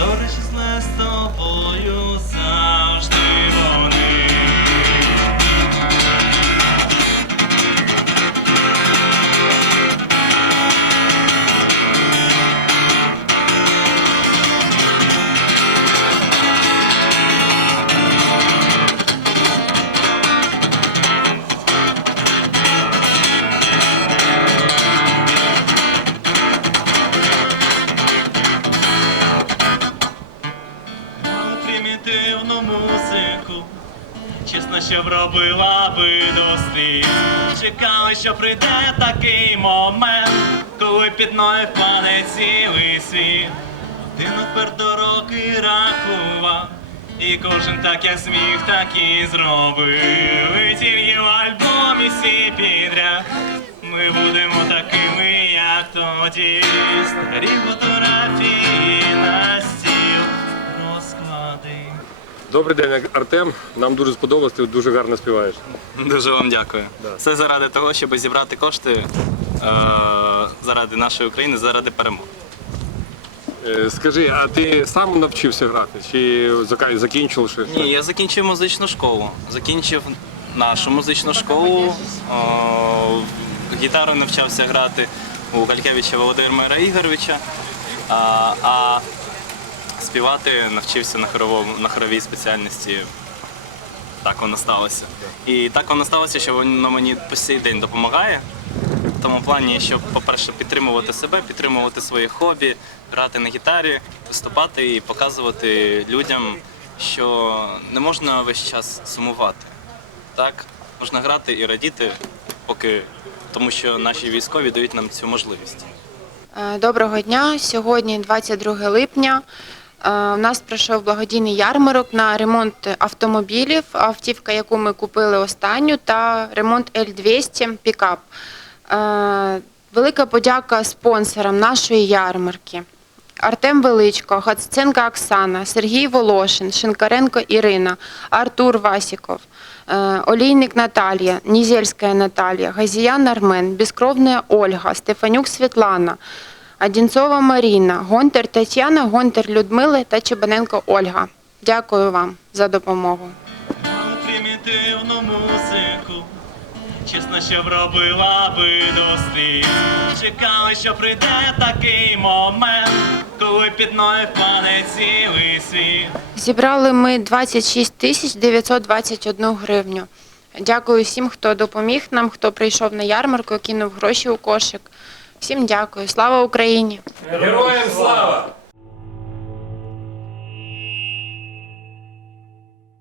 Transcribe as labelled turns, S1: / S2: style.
S1: Доречне з тобою завжди чесно, щоб робила би дослід. Чекали, що прийде такий момент, коли під ноги впаде цілий світ. Один опер дороги рахував, і кожен так як зміг, так і зробив. І тільки в альбомі всі підряд. Ми будемо такими, як тоді. Старі фотографії на.
S2: Добрий день, Артем. Нам дуже сподобалось, ти дуже гарно співаєш.
S3: Дуже вам дякую.
S2: Да.
S3: Все заради того, щоб зібрати кошти е, заради нашої України, заради перемоги.
S2: Е, Скажи, а ти сам навчився грати? Чи зака- закінчив щось?
S3: Ні, я закінчив музичну школу. Закінчив нашу музичну школу. О, гітару навчався грати у Калькевича Володимира Ігоровича. А, а співати навчився на, хоровому, на хоровій спеціальності. Так воно сталося. І так воно сталося, що воно мені по сей день допомагає. В тому плані, щоб, по-перше, підтримувати себе, підтримувати своє хобі, грати на гітарі, виступати і показувати людям, що не можна весь час сумувати. Так, можна грати і радіти, поки тому що наші військові дають нам цю можливість.
S4: Е, Доброго дня. Сьогодні 22 липня. Е, У нас пройшов благодійний ярмарок на ремонт автомобілів, автівка, яку ми купили останню, та ремонт L200 пікап. Е, Велика подяка спонсорам нашої ярмарки. Артем Величко, Гацценка Оксана, Сергій Волошин, Шинкаренко Ірина, Артур Васіков, е, Олійник Наталія, Нізельська Наталія, Газіян Армен, Безкровна Ольга, Стефанюк Світлана, Одінцова Маріна, Гонтер Тетяна, Гонтер Людмила та Чебаненко Ольга. Дякую вам за допомогу.
S1: Примітивну музику, чесно, щоб робила би дослід. Чекали, що прийде такий момент, коли під ноги впаде цілий світ.
S4: Зібрали ми 26 тисяч 921 гривню. Дякую всім, хто допоміг нам, хто прийшов на ярмарку, кинув гроші у кошик. Всім дякую. Слава Україні!
S2: Героям слава!